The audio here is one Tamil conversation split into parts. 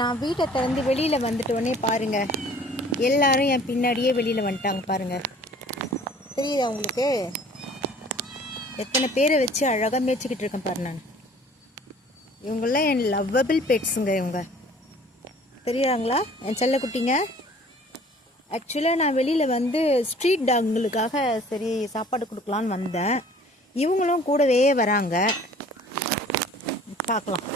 நான் வீட்டை திறந்து வெளியில் வந்துட்டோடனே பாருங்கள், எல்லாரும் என் பின்னாடியே வெளியில் வந்துட்டாங்க பாருங்கள். தெரியுதா உங்களுக்கு? எத்தனை பேரை வச்சு அழகாக மேய்ச்சிக்கிட்டு இருக்கேன் பாரு நான். இவங்கெல்லாம் என் லவ்வபிள் பெட்ஸுங்க. இவங்க தெரியுறாங்களா என் செல்லக்குட்டிங்க? ஆக்சுவலாக நான் வெளியில் வந்து ஸ்ட்ரீட் டாக்களுக்காக சரி சாப்பாடு கொடுக்கலான்னு வந்தேன். இவங்களும் கூடவே வராங்க. பார்க்கலாம்.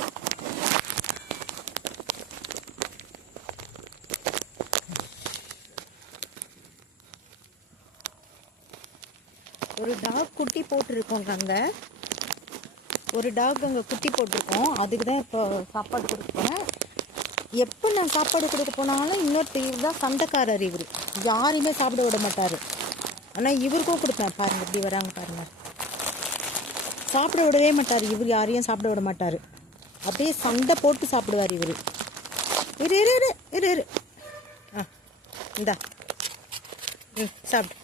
ஒரு டாக் குட்டி போட்டிருக்கோங்க. அங்கே ஒரு டாக் அங்கே குட்டி போட்டிருக்கோம். அதுக்கு தான் இப்போ சாப்பாடு கொடுப்பேன். எப்போ நான் சாப்பாடு கொடுக்க போனாலும் இன்னொருத்தர் இவர் தான் சண்டைக்காரர். இவர் யாரையுமே சாப்பிட விட மாட்டார். ஆனால் இவருக்கும் கொடுப்பேன். பாருங்கள் இப்படி வராங்க பாருங்கள். சாப்பிட விடவே மாட்டார். இவர் யாரையும் சாப்பிட விட மாட்டார். அப்படியே சண்டை போட்டு சாப்பிடுவார் இவர். இரு இரு இரு இரு இரு இந்தா சாப்பிடு.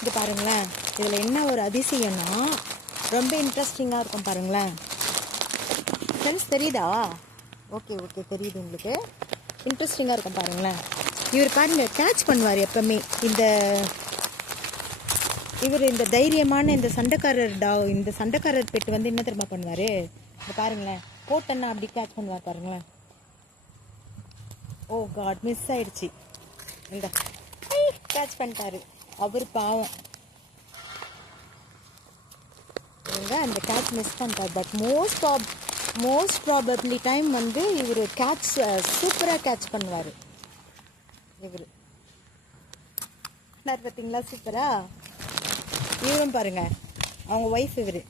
இது பாருங்களேன். இதில் என்ன ஒரு அதிசயம்னா ரொம்ப இன்ட்ரெஸ்டிங்காக இருக்கும் பாருங்களேன். ஃப்ரெண்ட்ஸ் தெரியுதா? ஓகே ஓகே தெரியுது உங்களுக்கு. இன்ட்ரெஸ்டிங்காக இருக்கும் பாருங்களேன். இவர் பாருங்கள் கேட்ச் பண்ணுவார் எப்பவுமே. இவர் இந்த தைரியமான இந்த சண்டைக்காரர் பெட்டு வந்து என்ன தெரியுமா பண்ணுவார்? இந்த பாருங்களேன், போட்டன்னா அப்படி கேட்ச் பண்ணுவார் பாருங்களேன். ஓ காட், மிஸ் ஆயிடுச்சு. இந்த கேட்ச் பண்ணிட்டாரு அவர். பாவம் அந்த கேட்ச் மிஸ் பண்ணிட்டார். பட் மோஸ்ட் ப்ராபப்ளி டைம் வந்து இவர் கேட்ச் சூப்பராக கேட்ச் பண்ணுவார். இவர் பார்த்தீங்களா சூப்பரா? இவரும் பாருங்க, அவங்க ஒய்ஃப் இவர்.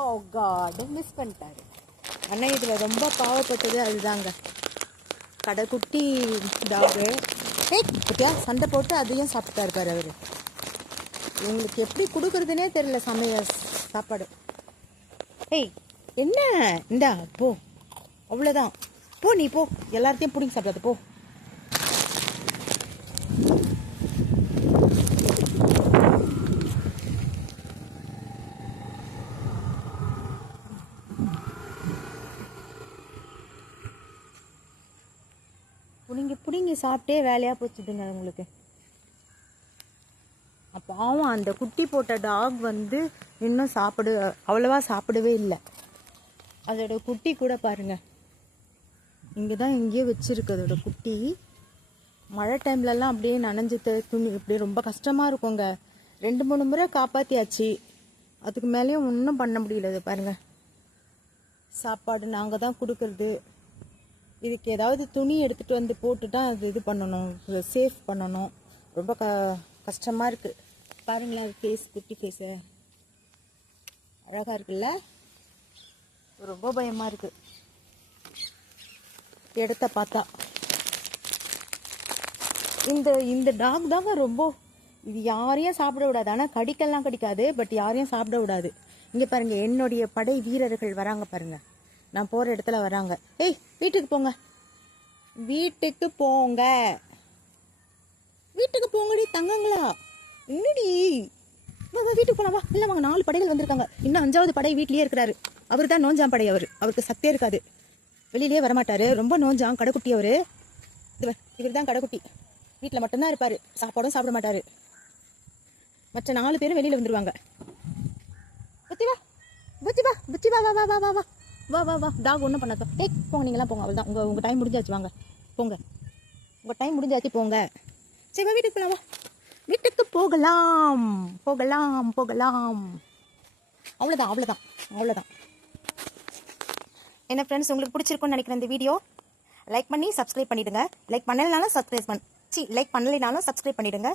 ஓ காட், மிஸ் பண்ணிட்டாரு. ஆனால் இதில் ரொம்ப பாவப்பட்டது அதுதாங்க. கடைக்குட்டி டாகு குட்டியா சண்டை போட்டு அதையும் சாப்பிட்டாரு பாரு அவர். இவங்களுக்கு எப்படி கொடுக்குறதுனே தெரியல சாப்பாடு. ஏய் என்ன இந்தா போ, அவ்வளோதான் போ, நீ போ, எல்லாத்தையும் பிடிங்கி சாப்பிடாது போ. பிடிங்கி சாப்பிட்டே வேலையாக போச்சுதுங்க உங்களுக்கு. பாவம் அந்த குட்டி போட்ட டாக் வந்து இன்னும் அவ்வளவா சாப்பிடவே இல்லை. அதோட குட்டி கூட பாருங்க, இங்கே தான் எங்கேயோ வச்சிருக்கு அதோட குட்டி. மழை டைம்லலாம் அப்படியே நனைஞ்சு துணி இப்படியே ரொம்ப கஷ்டமாக இருக்குங்க. 2-3 முறை காப்பாற்றியாச்சு. அதுக்கு மேலேயும் ஒன்றும் பண்ண முடியல. அது பாருங்க, சாப்பாடு நாங்கள் தான் கொடுக்கறது. இதுக்கு ஏதாவது துணி எடுத்துகிட்டு வந்து போட்டுட்டா அது இது பண்ணணும், சேஃப் பண்ணணும். ரொம்ப கஷ்டமாக இருக்குது. பாருங்களேன் அது ஃபேஸ், குட்டி ஃபேஸு அழகாக இருக்குல்ல? ரொம்ப பயமாக இருக்குது இடத்த பார்த்தா. இந்த டாக் தாங்க ரொம்ப, இது யாரையும் சாப்பிட விடாது. ஆனால் கடிக்கெல்லாம் கடிக்காது, பட் யாரையும் சாப்பிட விடாது. இங்கே பாருங்கள், என்னுடைய படை வீரர்கள் வராங்க பாருங்கள். நான் போகிற இடத்துல வராங்க. ஏய் வீட்டுக்கு போங்க, வீட்டுக்கு போங்க, வீட்டுக்கு போங்கடி தங்கங்களா. என்னடி வா வீட்டுக்கு போலாம் வா. இல்லை வாங்க, 4 படைகள் வந்திருக்காங்க. இன்னும் 5வது படை வீட்லேயே இருக்கிறாரு. அவர் தான் நோஞ்சான் படை. அவருக்கு சத்தே இருக்காது, வெளியிலே வரமாட்டார். ரொம்ப நோஞ்சான் கடைக்குட்டி அவர். இவர் தான் கடைக்குட்டி. வீட்டில் மட்டும்தான் இருப்பார், சாப்பாடும் சாப்பிட மாட்டார். மற்ற 4 பேரும் வெளியில் வந்துடுவாங்க. புத்தி வா புத்தி வா புத்தி வா வா வா வா வா வா வா வா வா. டாக் ஒன்றும் பண்ணாத. டேக் போங்க, நீங்களாம் போங்க. அவள் தான் உங்கள் டைம் முடிஞ்சாச்சு. வாங்க போங்க, உங்கள் டைம் முடிஞ்சாச்சு போங்க. சரி வா வீட்டுக்கு போகலாம். வீட்டுக்கு போகலாம் போகலாம் போகலாம். அவ்வளோதான் அவ்வளோதான் அவ்வளோதான். என்ன ஃப்ரெண்ட்ஸ், உங்களுக்கு பிடிச்சிருக்குன்னு நினைக்கிறேன் இந்த வீடியோ. லைக் பண்ணி சப்ஸ்கிரைப் பண்ணிவிடுங்க. லைக் பண்ணலைனாலும் சப்ஸ்கிரைப் பண்ணிவிடுங்க.